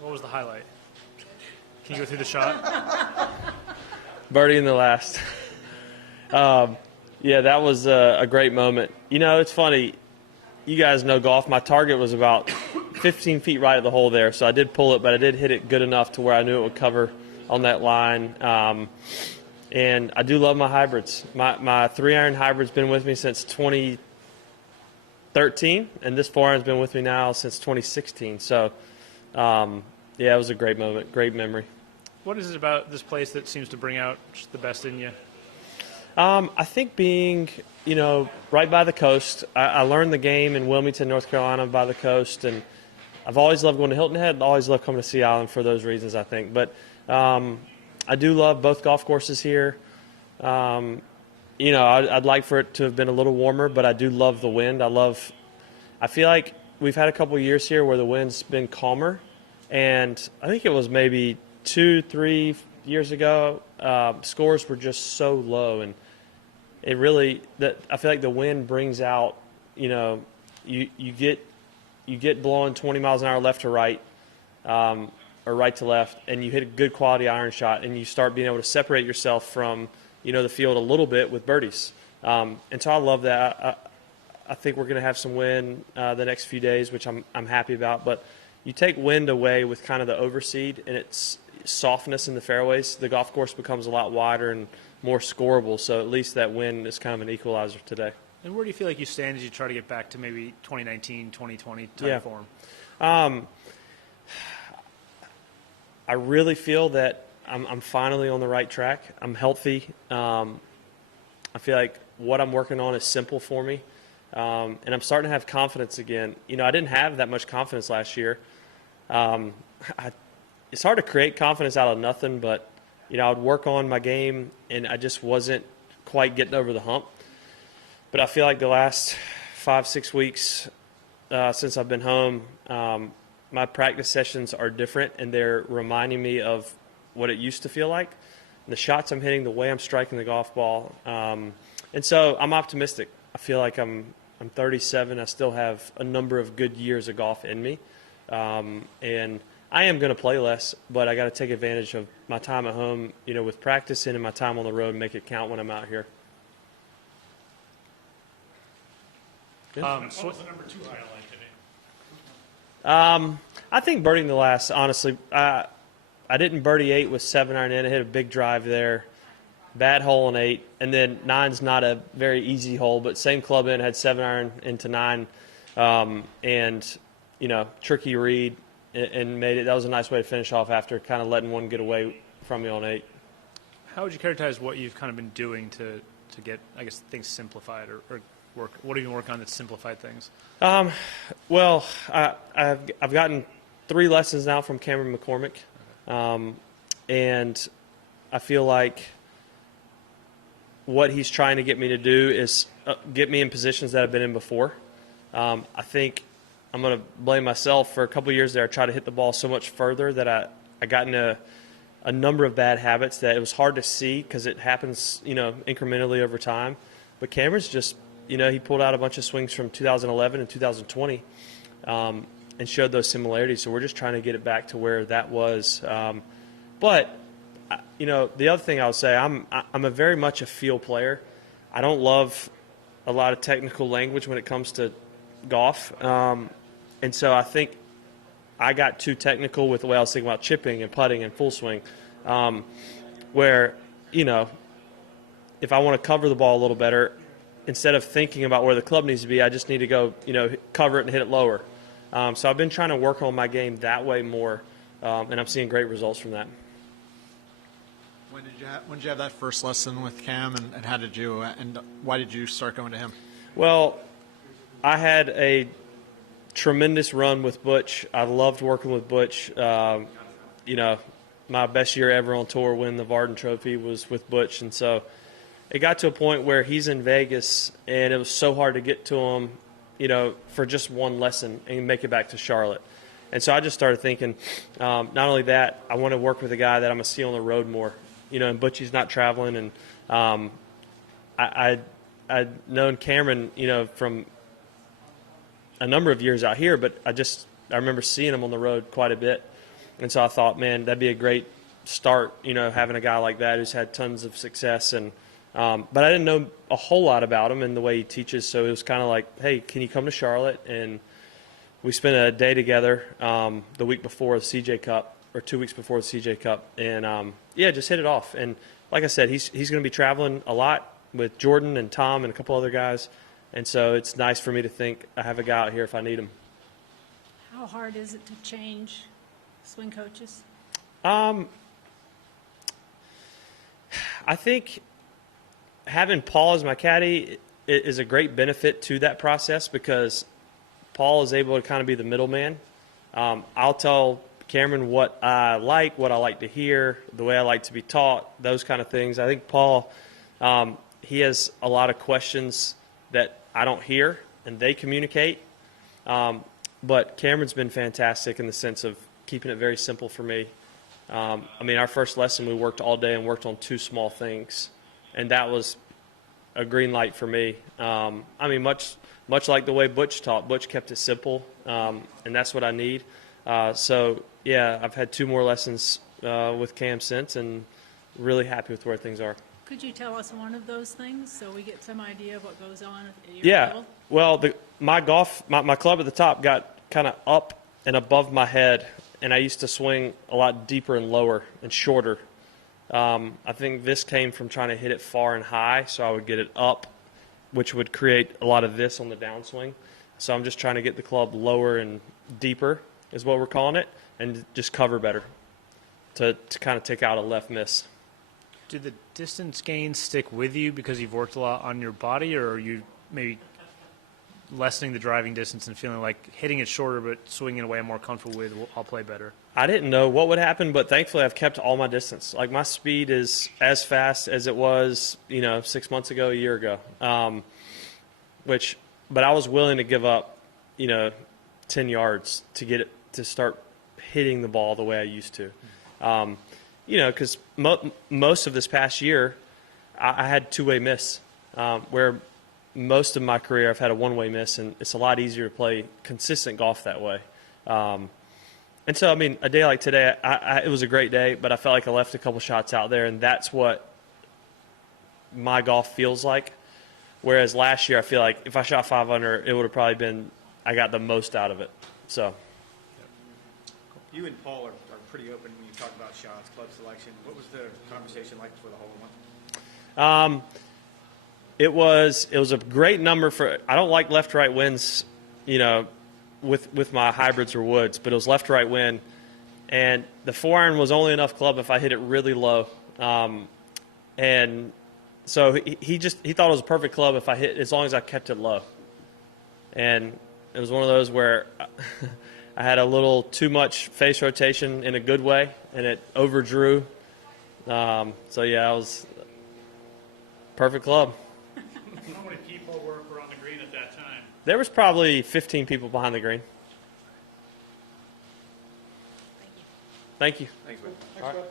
What was the highlight? Can you go through the shot? Birdie in the last. Yeah, that was a great moment. You know, it's funny. You guys know golf. My target was about 15 feet right at the hole there, so I did pull it, but I did hit it good enough to where I knew it would cover on that line. And I do love my hybrids. My 3-iron hybrid's been with me since 2013, and this 4-iron's been with me now since 2016. So, yeah, it was a great moment, great memory. What is it about this place that seems to bring out just the best in you? I think being, you know, right by the coast. I learned the game in Wilmington, North Carolina, by the coast, and I've always loved going to Hilton Head. Always loved coming to Sea Island for those reasons, I think. But I do love both golf courses here. You know, I'd like for it to have been a little warmer, but I do love the wind. I feel like we've had a couple of years here where the wind's been calmer, and I think it was maybe 2-3 years ago, scores were just so low, and it really, I feel like the wind brings out, you know, you get blowing 20 miles an hour left to right, or right to left, and you hit a good quality iron shot, and you start being able to separate yourself from, you know, the field a little bit with birdies. And so I love that. I think we're going to have some wind the next few days, which I'm happy about. But you take wind away with kind of the overseed and its softness in the fairways, the golf course becomes a lot wider and more scoreable. So at least that wind is kind of an equalizer today. And where do you feel like you stand as you try to get back to maybe 2019, 2020 type form? I really feel that I'm finally on the right track. I'm healthy. I feel like what I'm working on is simple for me. And I'm starting to have confidence again. You know, I didn't have that much confidence last year. It's hard to create confidence out of nothing, but, you know, I would work on my game, and I just wasn't quite getting over the hump. But I feel like the last 5-6 weeks since I've been home, my practice sessions are different, and they're reminding me of what it used to feel like, the shots I'm hitting, the way I'm striking the golf ball. And so I'm optimistic. I feel like I'm 37. I still have a number of good years of golf in me. And I am going to play less, but I got to take advantage of my time at home, you know, with practicing and my time on the road and make it count when I'm out here. What was the number 2 highlight today? I think birdieing the last, honestly, I didn't birdie 8 with 7-iron in. I hit a big drive there. Bad hole in 8. And then 9's not a very easy hole, but same club in, had 7-iron into 9. And, you know, tricky read and made it. That was a nice way to finish off after kind of letting one get away from me on 8. How would you characterize what you've kind of been doing to get, I guess, things simplified or work? What have you been working on that's simplified things? Well, I've gotten 3 lessons now from Cameron McCormick. And I feel like what he's trying to get me to do is get me in positions that I've been in before. I think I'm going to blame myself. For a couple of years there, I tried to hit the ball so much further that I got into a number of bad habits that it was hard to see because it happens, you know, incrementally over time. But Cameron's just, you know, he pulled out a bunch of swings from 2011 and 2020 and showed those similarities. So we're just trying to get it back to where that was. But, you know, the other thing I would say, I'm a very much a feel player. I don't love a lot of technical language when it comes to golf. And so I think I got too technical with the way I was thinking about chipping and putting and full swing, where, you know, if I want to cover the ball a little better, instead of thinking about where the club needs to be, I just need to go, you know, cover it and hit it lower. So I've been trying to work on my game that way more, and I'm seeing great results from that. When did you have that first lesson with Cam, and how did you, and why did you start going to him? Well, I had a tremendous run with Butch. I loved working with Butch. You know, my best year ever on tour, winning the Varden Trophy, was with Butch, and so it got to a point where he's in Vegas, and it was so hard to get to him, you know, for just one lesson and make it back to Charlotte. And so I just started thinking, not only that, I want to work with a guy that I'm going to see on the road more, you know, and Butchie's not traveling. And I'd known Cameron, you know, from a number of years out here, but I remember seeing him on the road quite a bit. And so I thought, man, that'd be a great start, having a guy like that who's had tons of success. And but I didn't know a whole lot about him and the way he teaches, so it was kind of like, hey, can you come to Charlotte? And we spent a day together the week before the CJ Cup, or 2 weeks before the CJ Cup, and just hit it off. And like I said, he's going to be traveling a lot with Jordan and Tom and a couple other guys, and so it's nice for me to think I have a guy out here if I need him. How hard is it to change swing coaches? I think having Paul as my caddy is a great benefit to that process, because Paul is able to kind of be the middleman. I'll tell Cameron what I like to hear, the way I like to be taught, those kind of things. I think Paul, he has a lot of questions that I don't hear, and they communicate. But Cameron's been fantastic in the sense of keeping it very simple for me. Our first lesson, we worked all day and worked on 2 small things, and that was a green light for me. Much like the way Butch taught. Butch kept it simple, and that's what I need. I've had 2 more lessons with Cam since, and really happy with where things are. Could you tell us one of those things so we get some idea of what goes on at your level? Well, my club at the top got kind of up and above my head, and I used to swing a lot deeper and lower and shorter. I think this came from trying to hit it far and high, so I would get it up, which would create a lot of this on the downswing. So I'm just trying to get the club lower and deeper is what we're calling it, and just cover better to kind of take out a left miss. Do the distance gains stick with you because you've worked a lot on your body, or are you maybe lessening the driving distance and feeling like hitting it shorter but swinging away I'm more comfortable with, I'll play better? I didn't know what would happen, but thankfully I've kept all my distance. Like, my speed is as fast as it was, 6 months ago, a year ago. But I was willing to give up, 10 yards to get it to start hitting the ball the way I used to. Because most of this past year, I had 2-way miss, where most of my career I've had a 1-way miss, and it's a lot easier to play consistent golf that way. And so, a day like today, it was a great day, but I felt like I left a couple shots out there, and that's what my golf feels like. Whereas last year, I feel like if I shot 5 under, it would have probably been I got the most out of it. So, you and Paul are pretty open when you talk about shots, club selection. What was the conversation like before the hole-in-one? It was a great number for. I don't like left-right winds, with my hybrids or woods, but it was left-right wind, and the 4-iron was only enough club if I hit it really low, and so he thought it was a perfect club if I hit, as long as I kept it low, and it was one of those where I had a little too much face rotation in a good way, and it overdrew. It was perfect club. How many people were on the green at that time? There was probably 15 people behind the green. Thank you. Thanks, Webb. All right.